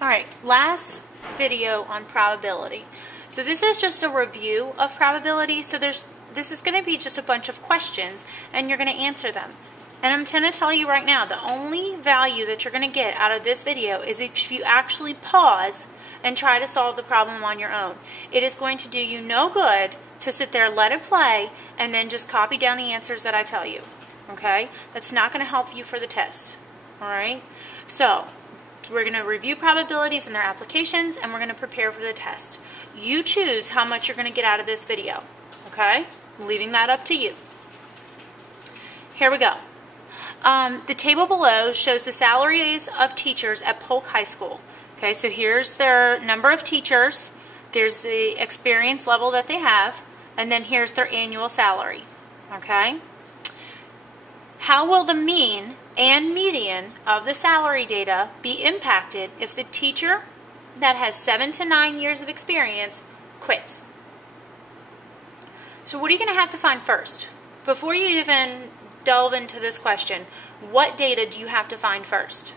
Alright, last video on probability. So this is just a review of probability. So this is going to be just a bunch of questions and you're going to answer them. And I'm going to tell you right now, the only value that you're going to get out of this video is if you actually pause and try to solve the problem on your own. It is going to do you no good to sit there, let it play, and then just copy down the answers that I tell you. Okay? That's not going to help you for the test. Alright? So, we're going to review probabilities and their applications, and we're going to prepare for the test. You choose how much you're going to get out of this video. Okay? I'm leaving that up to you. Here we go. The table below shows the salaries of teachers at Polk High School. Okay, so here's their number of teachers, there's the experience level that they have, and then here's their annual salary. Okay? How will the mean and median of the salary data be impacted if the teacher that has 7 to 9 years of experience quits? So what are you going to have to find first? Before you even delve into this question, what data do you have to find first?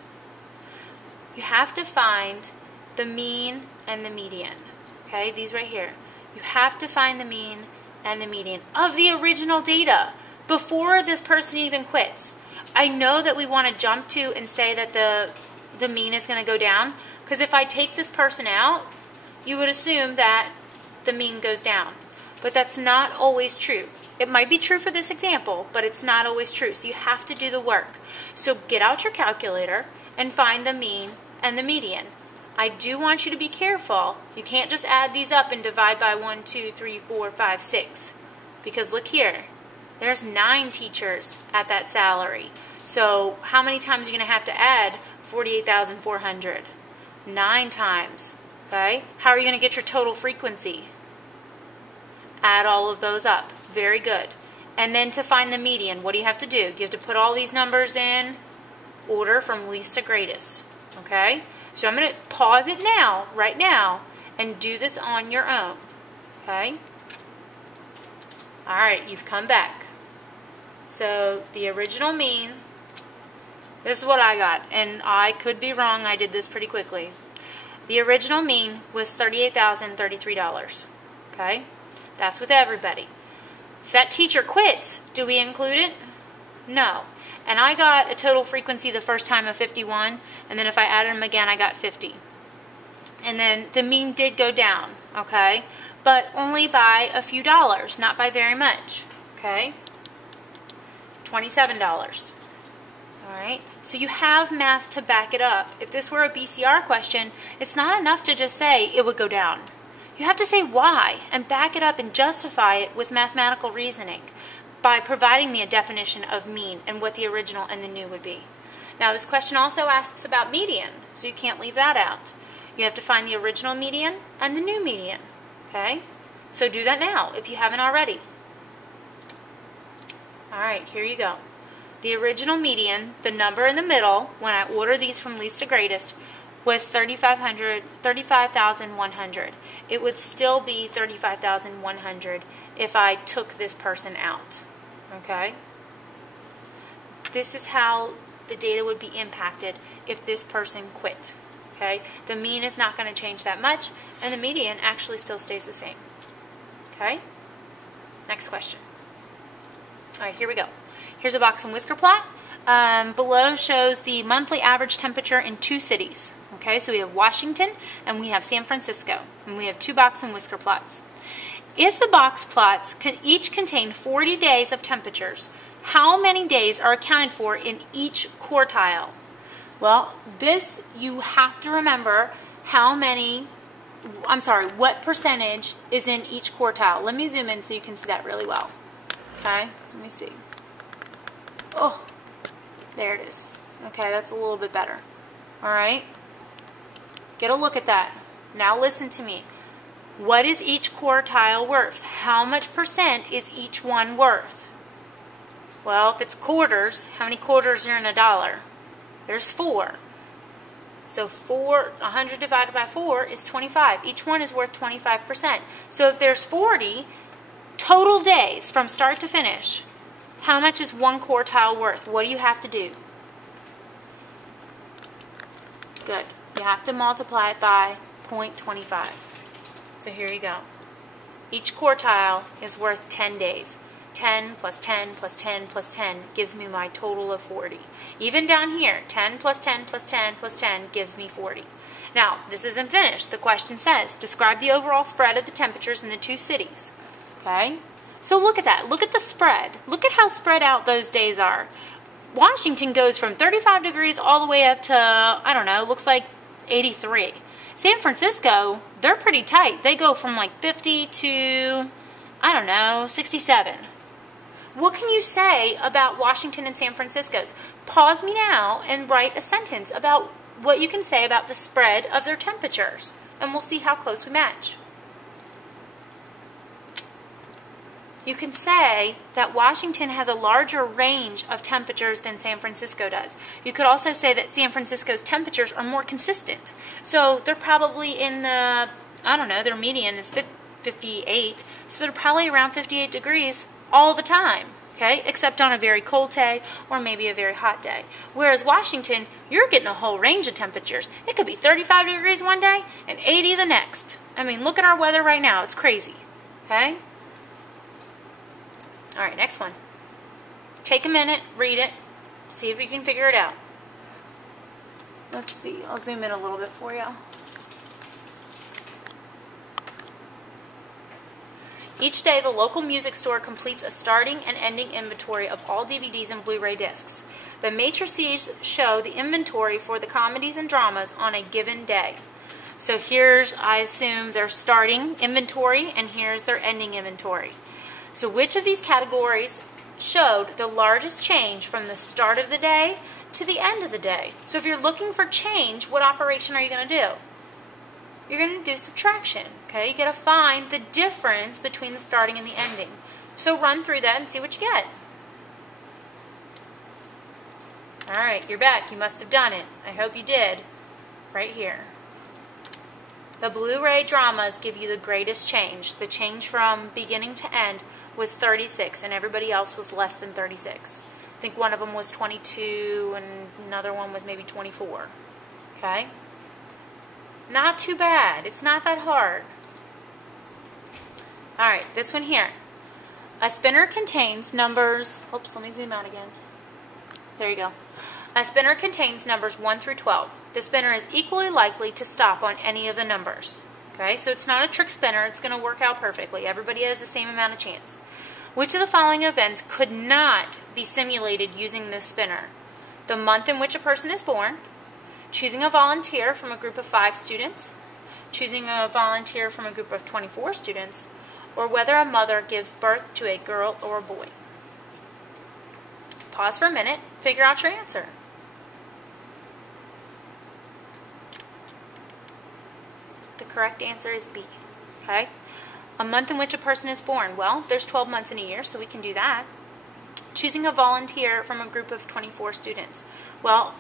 You have to find the mean and the median. Okay, these right here. You have to find the mean and the median of the original data before this person even quits. I know that we want to jump to and say that the mean is going to go down, because if I take this person out, you would assume that the mean goes down. But that's not always true. It might be true for this example, but it's not always true. So you have to do the work. So get out your calculator and find the mean and the median. I do want you to be careful. You can't just add these up and divide by 1, 2, 3, 4, 5, 6. Because look here. There's 9 teachers at that salary. So how many times are you going to have to add 48,400? 9 times. Okay? How are you going to get your total frequency? Add all of those up. Very good. And then to find the median, what do you have to do? You have to put all these numbers in order from least to greatest. Okay? So I'm going to pause it now, right now, and do this on your own. Okay? Alright, you've come back. So the original mean, this is what I got, and I could be wrong, I did this pretty quickly. The original mean was $38,033. Okay? That's with everybody. If that teacher quits, do we include it? No. And I got a total frequency the first time of 51, and then if I added them again, I got 50. And then the mean did go down, okay? But only by a few dollars, not by very much, okay? $27. Alright, so you have math to back it up. If this were a BCR question, it's not enough to just say it would go down. You have to say why and back it up and justify it with mathematical reasoning by providing me a definition of mean and what the original and the new would be. Now this question also asks about median, so you can't leave that out. You have to find the original median and the new median. Okay? So do that now if you haven't already. Alright, here you go. The original median, the number in the middle, when I order these from least to greatest, was 35,100. It would still be 35,100 if I took this person out. Okay? This is how the data would be impacted if this person quit. Okay? The mean is not going to change that much, and the median actually still stays the same. Okay? Next question. Alright, here we go. Here's a box and whisker plot. Below shows the monthly average temperature in 2 cities. Okay, so we have Washington and we have San Francisco. And we have 2 box and whisker plots. If the box plots each contain 40 days of temperatures, how many days are accounted for in each quartile? Well, this you have to remember what percentage is in each quartile. Let me zoom in so you can see that really well. Okay, let me see. Oh, there it is. Okay, that's a little bit better. Alright? Get a look at that. Now listen to me. What is each quartile worth? How much percent is each one worth? Well, if it's quarters, how many quarters are in a dollar? There's 4. So 100 divided by 4 is 25. Each one is worth 25%. So if there's 40 total days from start to finish, how much is one quartile worth? What do you have to do? Good. You have to multiply it by 0.25. So here you go. Each quartile is worth 10 days. 10 plus 10 plus 10 plus 10 gives me my total of 40. Even down here, 10 plus 10 plus 10 plus 10 gives me 40. Now, this isn't finished. The question says, describe the overall spread of the temperatures in the two cities. Okay? So look at that. Look at the spread. Look at how spread out those days are. Washington goes from 35 degrees all the way up to, I don't know, looks like 83. San Francisco, they're pretty tight. They go from like 50 to, I don't know, 67. What can you say about Washington and San Francisco's? Pause me now and write a sentence about what you can say about the spread of their temperatures, and we'll see how close we match. You can say that Washington has a larger range of temperatures than San Francisco does. You could also say that San Francisco's temperatures are more consistent. So they're probably in the, I don't know, their median is 58, so they're probably around 58 degrees all the time, okay, except on a very cold day or maybe a very hot day. Whereas Washington, you're getting a whole range of temperatures. It could be 35 degrees one day and 80 the next. I mean, look at our weather right now. It's crazy, okay? All right, next one. Take a minute, read it, see if you can figure it out. Let's see. I'll zoom in a little bit for you. Each day, the local music store completes a starting and ending inventory of all DVDs and Blu-ray discs. The matrices show the inventory for the comedies and dramas on a given day. So here's, I assume, their starting inventory, and here's their ending inventory. So which of these categories showed the largest change from the start of the day to the end of the day? So if you're looking for change, what operation are you going to do? You're going to do subtraction, okay? You got to find the difference between the starting and the ending. So run through that and see what you get. All right, you're back. You must have done it. I hope you did. Right here. The Blu-ray dramas give you the greatest change. The change from beginning to end was 36, and everybody else was less than 36. I think one of them was 22, and another one was maybe 24. Okay? Not too bad. It's not that hard. Alright, this one here. A spinner contains numbers... Oops, let me zoom out again. There you go. A spinner contains numbers 1 through 12. The spinner is equally likely to stop on any of the numbers. Okay, so it's not a trick spinner. It's going to work out perfectly. Everybody has the same amount of chance. Which of the following events could not be simulated using this spinner? The month in which a person is born, choosing a volunteer from a group of 5 students, choosing a volunteer from a group of 24 students, or whether a mother gives birth to a girl or a boy. Pause for a minute, figure out your answer. The correct answer is B. Okay? A month in which a person is born. Well, there's 12 months in a year, so we can do that. Choosing a volunteer from a group of 24 students. Well,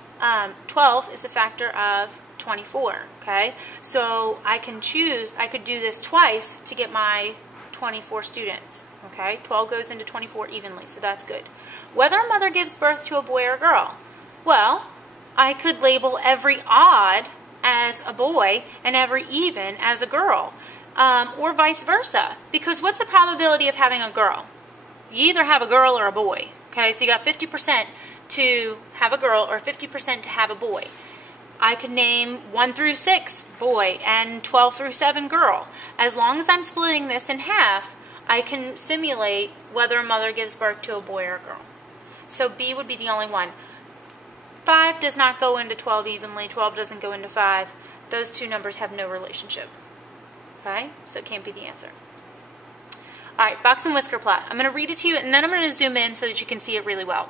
12 is a factor of 24, okay? So I could do this twice to get my 24 students, okay? 12 goes into 24 evenly, so that's good. Whether a mother gives birth to a boy or a girl. Well, I could label every odd as a boy and every even as a girl, or vice versa. Because what's the probability of having a girl? You either have a girl or a boy, okay? So you got 50% to have a girl or 50% to have a boy. I could name 1 through 6 boy and 12 through 7 girl. As long as I'm splitting this in half, I can simulate whether a mother gives birth to a boy or a girl. So B would be the only one. 5 does not go into 12 evenly. 12 doesn't go into 5. Those two numbers have no relationship. Okay? So it can't be the answer. Alright, box and whisker plot. I'm going to read it to you, and then I'm going to zoom in so that you can see it really well.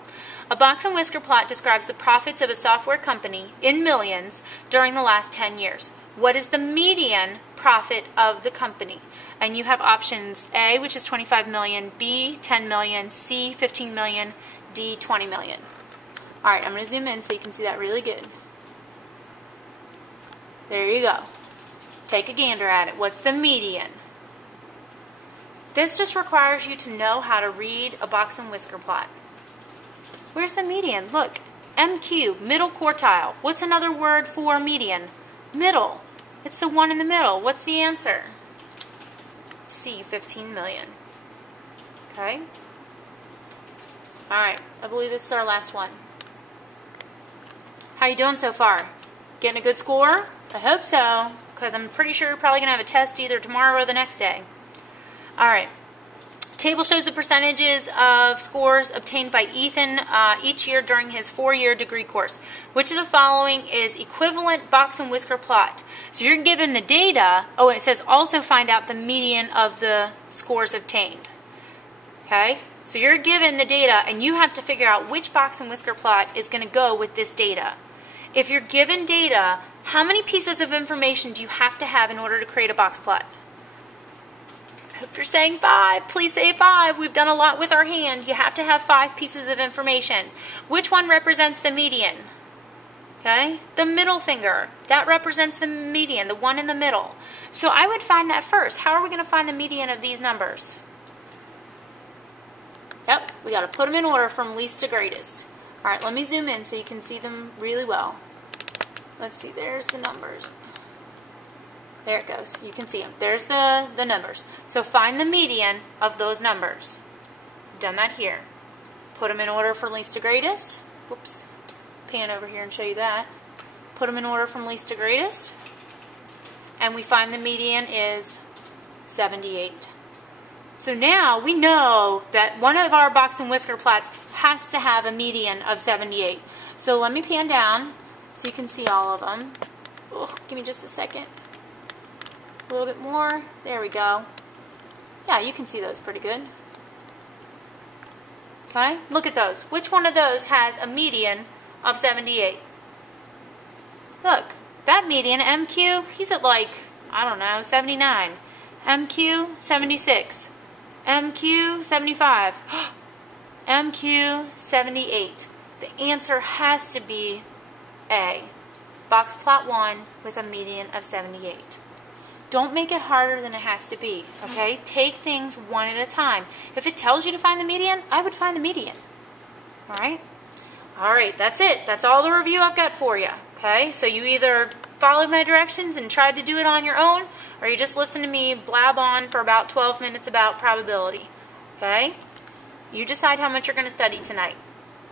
A box and whisker plot describes the profits of a software company in millions during the last 10 years. What is the median profit of the company? And you have options A, which is 25 million, B, 10 million, C, 15 million, D, 20 million. Alright, I'm going to zoom in so you can see that really good. There you go. Take a gander at it. What's the median? This just requires you to know how to read a box and whisker plot. Where's the median? Look, M cubed, middle quartile. What's another word for median? Middle. It's the one in the middle. What's the answer? C, 15 million. Okay? Alright, I believe this is our last one. How you doing so far? Getting a good score? I hope so, because I'm pretty sure you're probably going to have a test either tomorrow or the next day. Alright. Table shows the percentages of scores obtained by Ethan each year during his 4-year degree course. Which of the following is equivalent box and whisker plot? So you're given the data. Oh, and it says also find out the median of the scores obtained. Okay? So you're given the data and you have to figure out which box and whisker plot is going to go with this data. If you're given data, how many pieces of information do you have to have in order to create a box plot? If you're saying 5, please say 5. We've done a lot with our hand. You have to have 5 pieces of information. Which one represents the median? Okay? The middle finger. That represents the median, the one in the middle. So I would find that first. How are we going to find the median of these numbers? Yep, we got to put them in order from least to greatest. All right, let me zoom in so you can see them really well. Let's see, there's the numbers. There it goes. You can see them. There's the numbers. So find the median of those numbers. Done that here. Put them in order from least to greatest. Whoops. Pan over here and show you that. Put them in order from least to greatest. And we find the median is 78. So now we know that one of our box and whisker plots has to have a median of 78. So let me pan down so you can see all of them. Oh, give me just a second. A little bit more. There we go. Yeah, you can see those pretty good. Okay, look at those. Which one of those has a median of 78? Look, that median, MQ, he's at like, I don't know, 79. MQ, 76. MQ, 75. MQ, 78. The answer has to be A. Box plot 1 with a median of 78. Don't make it harder than it has to be, okay? Take things one at a time. If it tells you to find the median, I would find the median, all right? All right, that's it. That's all the review I've got for you, okay? So you either followed my directions and tried to do it on your own, or you just listened to me blab on for about 12 minutes about probability, okay? You decide how much you're going to study tonight.